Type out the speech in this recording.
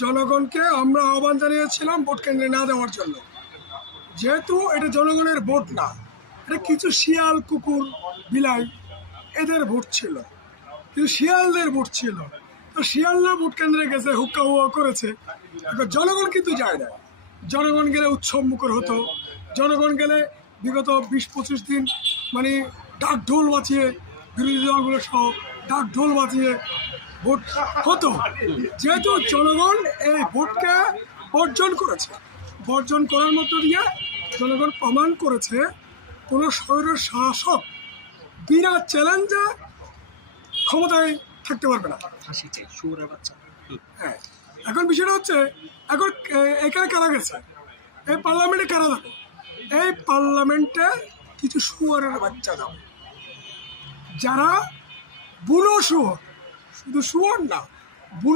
জনগণকে আমরা আহ্বান জানিয়েছিলাম ভোট কেন্দ্রে না দেওয়ার জন্য, যেহেতু এটা জনগণের ভোট না, এটা কিছু শিয়াল কুকুর বিলাই এদের ভোট ছিল, কিন্তু শিয়ালদের ভোট ছিল। তো শিয়ালরা ভোট কেন্দ্রে গেছে, হুক্কা হুয়া করেছে, এখন জনগণ কিন্তু যায় না। জনগণ গেলে উৎসব মুখর হতো, জনগণ গেলে বিগত 20-25 দিন মানে ডাক ঢোল বাঁচিয়ে, বিরোধী দলগুলো সহ ডাক ঢোল বাঁচিয়ে ভোট হতো। যেহেতু জনগণ এই ভোটকে বর্জন করেছে, বর্জন করার মধ্য দিয়ে জনগণ প্রমাণ করেছে কোনো স্বৈর শাসক বিনা চ্যালেঞ্জে ক্ষমতায় থাকতে পারবে না। হ্যাঁ, এখন বিষয়টা হচ্ছে, এখন এখানে কারা গেছে, এই পার্লামেন্টে কারা যাবে? এই পার্লামেন্টে কিছু শুয়োরের বাচ্চা যাবে, যারা বুনো শুয়োর, শুধু শুয়োর না,